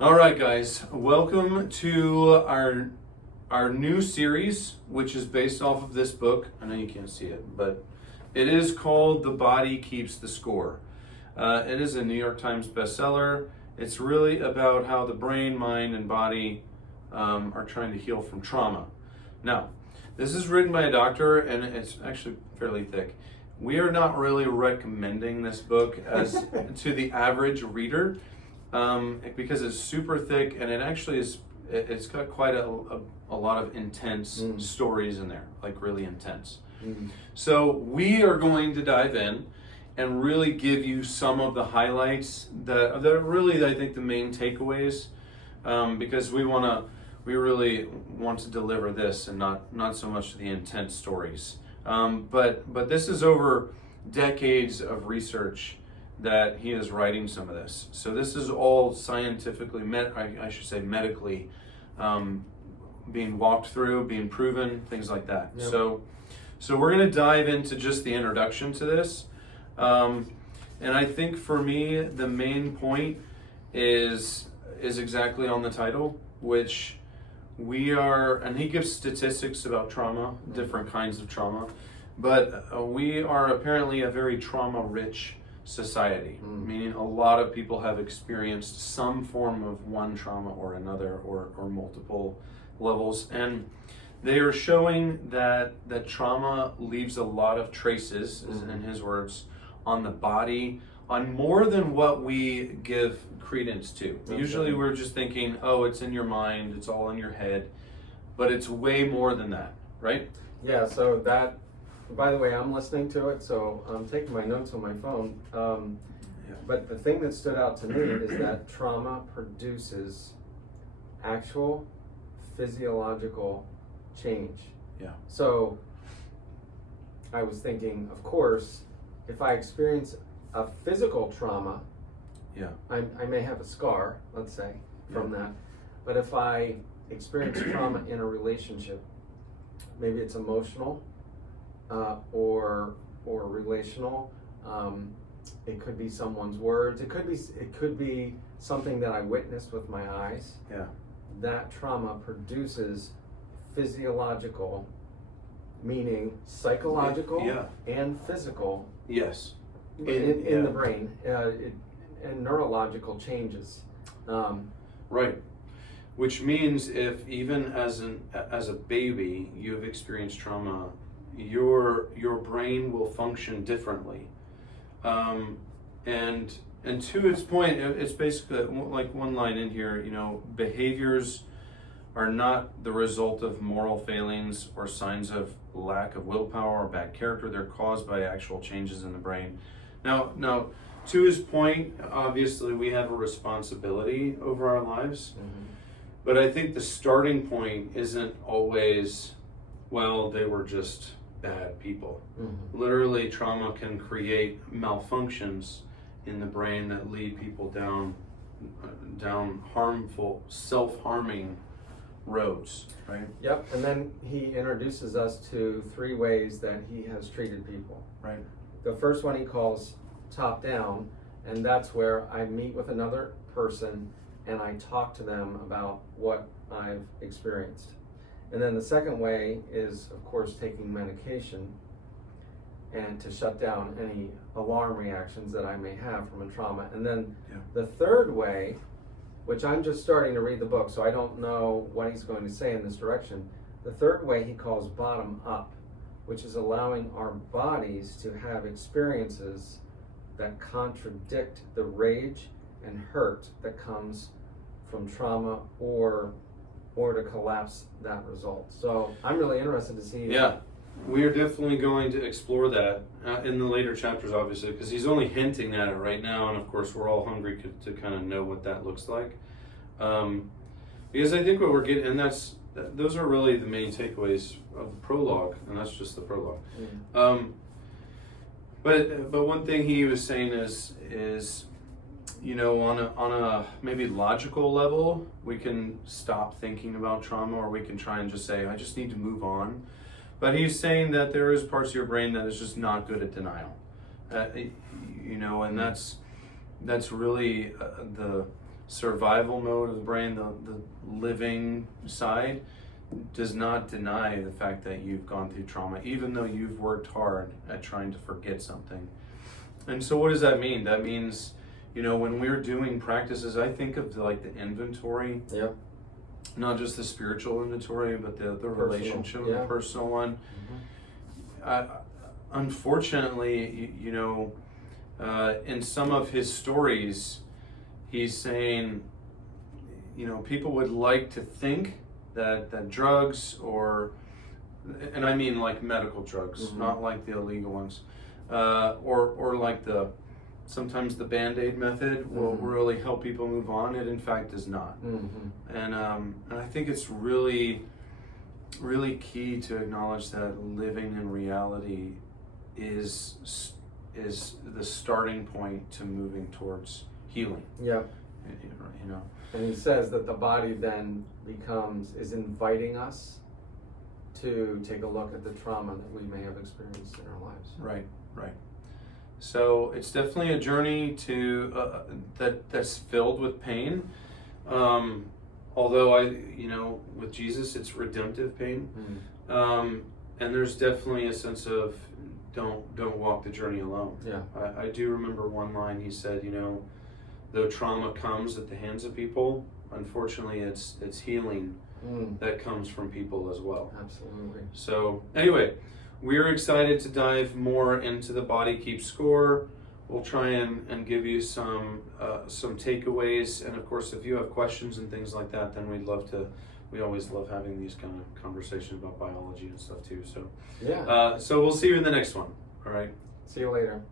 All right, guys, welcome to our new series, which is based off of this book. I know you can't see it, but it is called "The Body Keeps the Score." It is a New York Times bestseller. It's really about how the brain, mind, and body are trying to heal from trauma. Now, this is written by a doctor, and it's actually fairly thick. We are not really recommending this book as to the average reader. Because it's super thick, and it actually is. It's got quite a lot of intense stories in there, like really intense. So we are going to dive in and really give you some of the highlights that are really, I think, the main takeaways, because we really want to deliver this and not so much the intense stories. But this is over decades of research that he is writing some of this. So this is all scientifically, I should say medically, being walked through, being proven, things like that. Yep. So we're going to dive into just the introduction to this. And I think for me, the main point is exactly on the title, which and he gives statistics about trauma, different kinds of trauma, but we are apparently a very trauma-rich society, meaning a lot of people have experienced some form of one trauma or another, or multiple levels, and they are showing that trauma leaves a lot of traces, in his words, on the body, on more than what we give credence to. Usually we're just thinking, oh, it's in your mind, it's all in your head, but it's way more than that, right? Yeah, so that, by the way, I'm listening to it, so I'm taking my notes on my phone. But the thing that stood out to me is that trauma produces actual physiological change. Yeah. So I was thinking, of course, if I experience a physical trauma, Yeah. I may have a scar, let's say, from that. But if I experience trauma in a relationship, maybe it's emotional, or relational. It could be someone's words. It could be something that I witnessed with my eyes. Yeah. That trauma produces physiological, meaning psychological and physical. Yes. In the brain, and neurological changes. Right. Which means if even as a baby you have experienced trauma, your brain will function differently, and to its point, it's basically like one line in here. Behaviors are not the result of moral failings or signs of lack of willpower or bad character. They're caused by actual changes in the brain. Now, to his point, obviously we have a responsibility over our lives, but I think the starting point isn't always, well, they were just bad people. Literally, trauma can create malfunctions in the brain that lead people down harmful, self-harming roads, right? Yep, and then he introduces us to 3 ways that he has treated people. Right. The first one he calls top down, and that's where I meet with another person and I talk to them about what I've experienced. And then the second way is, of course, taking medication and to shut down any alarm reactions that I may have from a trauma. And then the third way, which I'm just starting to read the book, so I don't know what he's going to say in this direction. The third way he calls bottom up, which is allowing our bodies to have experiences that contradict the rage and hurt that comes from trauma or to collapse that result. So I'm really interested to see. Yeah, we are definitely going to explore that in the later chapters, obviously, because he's only hinting at it right now, and of course we're all hungry to kind of know what that looks like. Because I think what we're getting, and those are really the main takeaways of the prologue, and that's just the prologue. But one thing he was saying is on a maybe logical level, we can stop thinking about trauma, or we can try and just say, I just need to move on. But he's saying that there is parts of your brain that is just not good at denial. And that's really survival mode of the brain, the living side, does not deny the fact that you've gone through trauma, even though you've worked hard at trying to forget something. And so what does that mean? That means, when we're doing practices, I think of like the inventory, Yep. not just the spiritual inventory, but the relationship, yeah. the personal one. Mm-hmm. Unfortunately, in some of his stories, he's saying, people would like to think that drugs and I mean like medical drugs, Mm-hmm. not like the illegal ones, or like sometimes the Band-Aid method will Mm-hmm. really help people move on. It in fact does not. Mm-hmm. And I think it's really, really key to acknowledge that living in reality is the starting point to moving towards healing. Yep. And he says that the body then is inviting us to take a look at the trauma that we may have experienced in our lives. Right. So it's definitely a journey that's filled with pain. Although with Jesus, it's redemptive pain. Mm. And there's definitely a sense of don't walk the journey alone. Yeah. I do remember one line he said, though trauma comes at the hands of people, unfortunately it's healing that comes from people as well. Absolutely. So anyway, we're excited to dive more into the Body Keeps Score. We'll try and give you some takeaways, and of course if you have questions and things like that, then we always love having these kind of conversations about biology and stuff too. So Yeah. so we'll see you in the next one. All right. See you later.